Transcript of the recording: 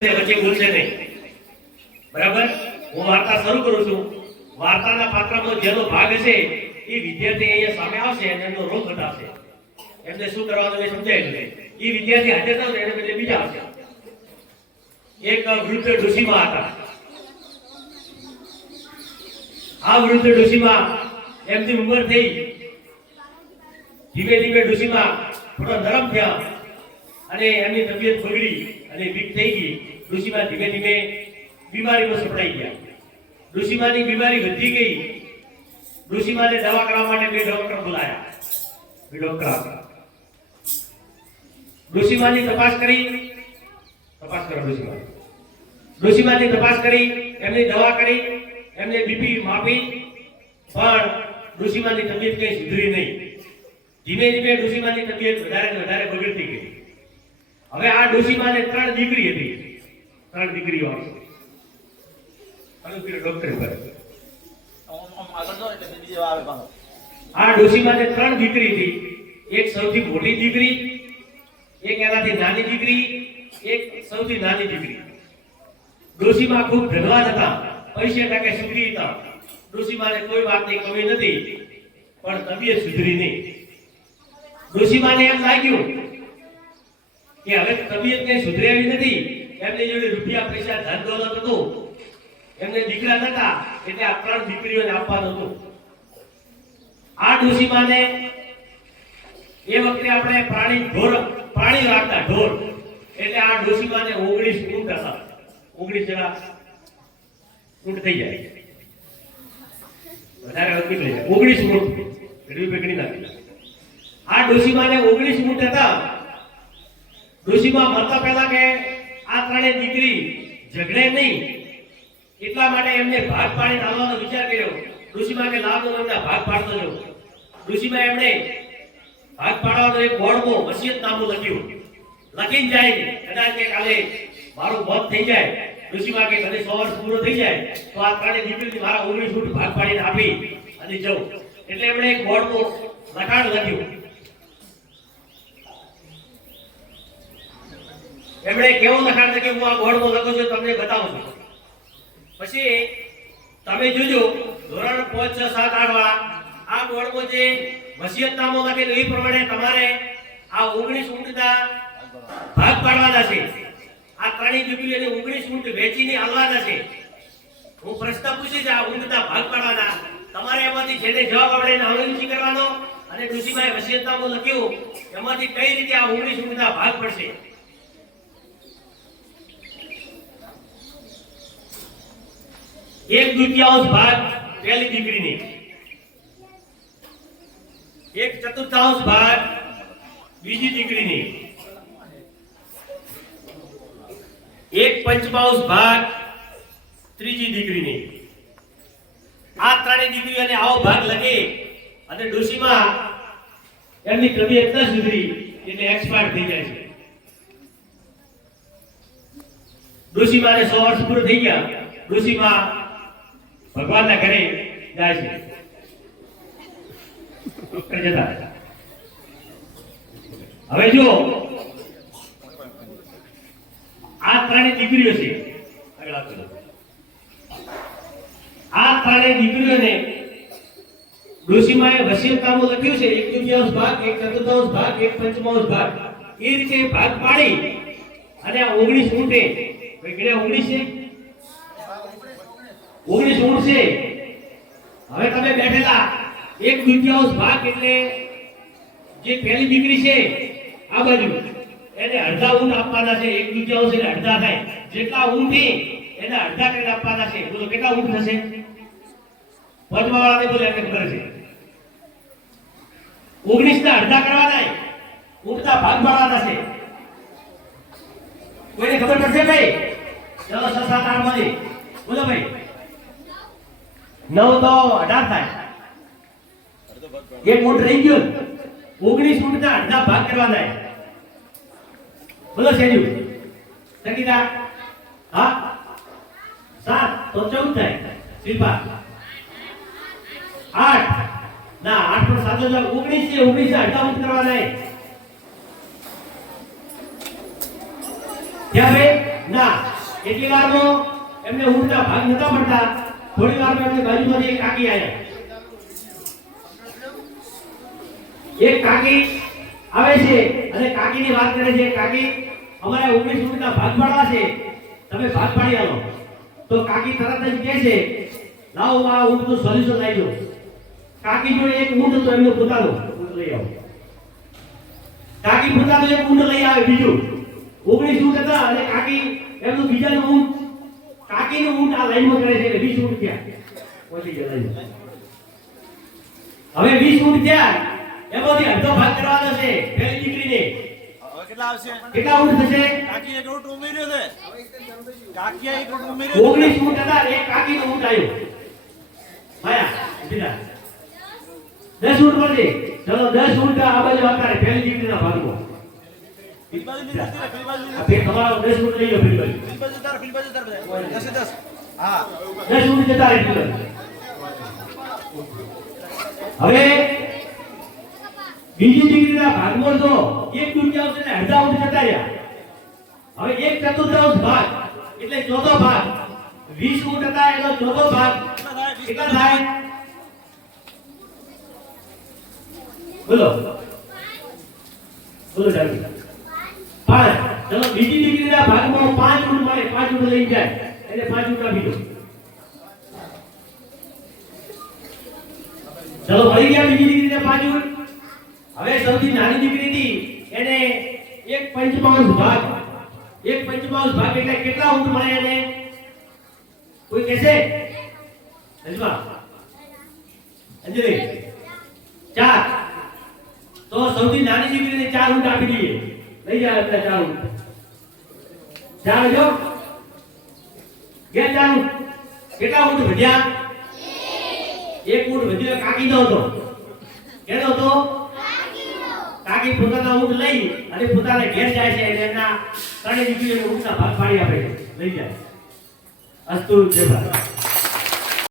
વચ્ચે બોલશે નહીં. બરાબર? હું વાર્તા શરૂ કરું છું. વાર્તાના પાત્રમાં જેનો ભાગ હશે એ વિદ્યાર્થી અહીંયા સામે આવશે અને એનો રોગ ઘટાડશે. એમને શું કરવાનું એ સમજાય છે. એ વિદ્યાર્થી હાજર થશે એને બદલે બીજા આવશે. એક વૃદ્ધ ડોશીમાં હતા. આ વૃદ્ધ ડોશીમાં એમની ઉંમર થઈ, ધીમે ધીમે ડોશીમાં થોડા નરમ થયા અને એમની તબિયત બગડી અને વીક થઈ ગઈ. ડોશીમાં ધીમે ધીમે બીમારીમાં સપડાઈ ગયા. ડોશીમાની બીમારી વધી ગઈ. ડોશીમાને દવા કરવા માટે બે ડોક્ટર બોલાયા. બે ડોક્ટર ડોશીમાની તપાસ કરી. તપાસ કરો ડોશીમા. ડોશીમાની તપાસ કરી, એમની દવા કરી, એમને બીપી માપી, પણ ડોશીમાની તબિયત કઈ સુધરી નહીં. ધીમે ધીમે ડોશીમાની તબિયત વધારે ને વધારે બગડતી ગઈ. હવે આ ડોશીમાને 3 દીકરી હતી. 3 દીકરીઓ હતી. ડોક્ટર આ ડોશીમાને 3 દીકરી હતી. એક સૌથી મોટી દીકરી, એક એનાથી નાની દીકરી, એક સૌથી નાની દીકરી. ડોશીમા ખૂબ ધનવાન હતા, પૈસે ટકે સુખી હતા. ડોશીમાને કોઈ વાતની કમી નથી, પણ તબિયત સુધરી નહીં. ડોશીમાને એમ લાગ્યું કે હવે તબિયત કઈ સુધરેલી નથી. એમની જોડે રૂપિયા પૈસા ધન દોલત હતું, એમને દીકરા નતા, એટલે આ 3 દીકરીઓને આપવાનું હતું. આ ડોશીમાને એ વખતે આપણે પ્રાણી રાખતા ઢોર, એટલે આ ડોશીમાને 19 ઊંટ હતા. 19 જેવા ઊંટ થઈ જાય, વધારે અતિ થઈ જાય. 19 ઊંટ ઘડી બેગડી નાખી. આ ડોશીમાને 19 ઊંટ હતા. ડોશીમા મરતા પહેલા કે આ 3 દીકરી ઝઘડે નહીં, એટલા માટે એમને ભાગ પાડીને આવવાનો વિચાર કર્યો. ડોશીમા કે લાવનો એમના ભાગ પાડતો રહ્યો. ડોશીમા એમણે ભાગ પાડવાનો એક બોર્ડમાં વસિયતનામું લખ્યું. લખીને જાય, કદાચ કે કાલે મારું મોત થઈ જાય, ડોશીમા કે કદાચ 100 વર્ષ પૂરો થઈ જાય તો આ 3 દીકરીને મારા 19 ઊંટ ભાગ પાડીને આપી અને જવું. એટલે એમણે એક બોર્ડમાં લખાણ લખ્યું. એમણે કેવું લખાણ લખ્યું, હું આ બોર્ડમાં લખું છું, તમને બતાવું છું. પછી તમે જોજો ધોરણ 5, 6, 7, 8 વાળા આ બોર્ડમાં જે વસિયતનામું લખેલું એ પ્રમાણે તમારે આ 19 ઊંટના ભાગ પાડવાના છે. આ 3 દીકરીઓને 19 ઊંટ વેચીને આલવાના છે. હું પ્રશ્ન પૂછીશ, આ ઊંટના ભાગ પાડવાના. તમારે એમાંથી જેને જવાબ આવડે એને અવલંબી કરવાનો અને ડોશીમાએ વસિયતનામું લખ્યું એમાંથી કઈ રીતે આ 19 ઊંટના ભાગ પડશે. એક દુત્યાંશ ભાગ પહેલી દીકરીને, 1/4 ભાગ બીજી દીકરીને, 1/5 ભાગ ત્રીજી દીકરીને. આ 3 દીકરીઓને આવો ભાગ લગે અને ડોશીમા એમની તબિયત ન સુધરી એટલે એક્સપાયર થઈ જાય છે. ડોશીમાને 100 વર્ષ પૂરા થઈ ગયા. ડોશીમા ભગવાનના ઘરે જાય છે. હવે જો આ 3 દીકરીઓ છે, આ 3 દીકરીઓને ડોશીમાએ વસિયતનામું લખ્યું છે. 1/4 ભાગ, 1/4 ભાગ, 1/5 ભાગ, એ રીતે ભાગ પાડી અને આ 19 ઊંટે, ગણ્યા 19 છે, 19 ઊંટ છે. હવે તમે બેઠેલા 1/4 ભાગ એટલે જે પહેલી દીકરી છે આ બાજુ એને અડધા ઊંટ આપવાના છે. 1/4 એટલે અડધા થાય. જેટલા ઊંટ એને અડધા કરીને આપવાના છે. બોલો કેટલા ઊંટ થશે? પદવાળાને બોલે એમને ખબર છે. 19 ના અડધા કરવાના, ઊંટના ભાગ પાડવાના છે. કોઈને ખબર પડશે ભાઈ? ચલો 6, 7, 8 માંથી બોલો ભાઈ. 9 તો 18 થાય. એક ઊંટ રહી ગયો. 19 ઊંટના અડધા ભાગ કરવાના. બોલો શેડ્યુ સંગીતા. હા 7 તો 14 થાય. શિલ્પા 8 ના 8 પણ 7 19 છે. 19 ના અડધા ઊંટ કરવાના. ત્યારે ના એટલી વારમાં એમને ઊંટના ભાગ નતા પડતા. થોડી વારમાં એમની બાજુમાંથી એક કાકી આવ્યા. એક કાકી આવે છે અને કાકીની વાત કરે છે, કાકી અમારે 19 ઊંટના ભાગ પાડવા છે, તમે ભાગ પાડી આલો. તો કાકી તરત જ કહે છે, લાવો આ ઊંટનું સોલ્યુશન લાવજો. કાકી જોડે એક ઊંટ હતો એમનો પોતાનો, ઊંટ લઈ આવો. કાકી પોતાનો એક ઊંટ લઈ આવે, બીજું 19 ઊંટ હતા અને કાકી એમનું બીજાનું ઊંટ, કાકીનું ઊંટ આ લાઈનમાં કરે છે એટલે 20 ઊંટ થયા. પહોંચી ગયા લાઈનમાં. હવે 20 ઊંટ થયા, એમાંથી અડધો ભાગ કરવાનો છે પહેલી દીકરીને. કેટલા આવશે? કેટલા ઊંટ થશે? કાકી એક ઊંટ ઉમેર્યો છે. કાકી એક ઊંટ ઉમેર્યો 19 ઊંટ હતા, એક કાકીનો ઊંટ આવ્યો. માયા બીજા 10 ઊંટ મળશે. ચલો 10 ઊંટ આ બાજુ આવતા રહે પહેલી દીકરીના ભાગમાં. ફિલ બાજુ લીધી હતી, ફિલ બાજુ લીધી. આ બે તમારો 10 ઊંટ લઈ લો પેલી બાજુ. ફિલ બાજુ તાર બધા. 10 10. હા. 10 ઊંટ જતા રહે પેલી બાજુ. હવે બીજી દીકરીના ભાગમાં તો એક દુનિયા આવશે ને અડધા ઊંટ જતા રહ્યા. હવે 1/4 ભાગ એટલે ચોથો ભાગ. 20 ઊંટ હતા એનો ચોથો ભાગ કેટલા થાય? બોલો બોલો ડાબી 5. ચલો બીજી દીકરીના ભાગમાં 5 ઊંટ મળે, 5 ઊંટ લઈ જાય એટલે 5 ઊંટ આપી દો. ચલો મળી ગયા બીજી દીકરીને 5 ઊંટ. હવે સૌથી નાની દીકરી હતી એને 1/5 ભાગ. 1/5 ભાગ એટલે કેટલા ઊંટ મળે એને? કોઈ કહેશે? અંજવા અંજલિ 4. તો સૌથી નાની દીકરીને 4 ઊંટ આપી દઈએ. લઈ જાય એટલે 4 ઊંટ. 4 જો ગયા 4 ઊંટ. કેટલા ઊંટ વધ્યા? 1 ઊંટ વધ્યો કાકીનો હતો. કેનો હતો? કાકી પોતાના ઊંટ લઈ અને પોતાના ઘેર જાય છે અને એના ત્રણેય દીકરીઓને ઊંટના ભાગ પાડી આપે છે. લઈ જાય. અસ્તુ જય ભારત.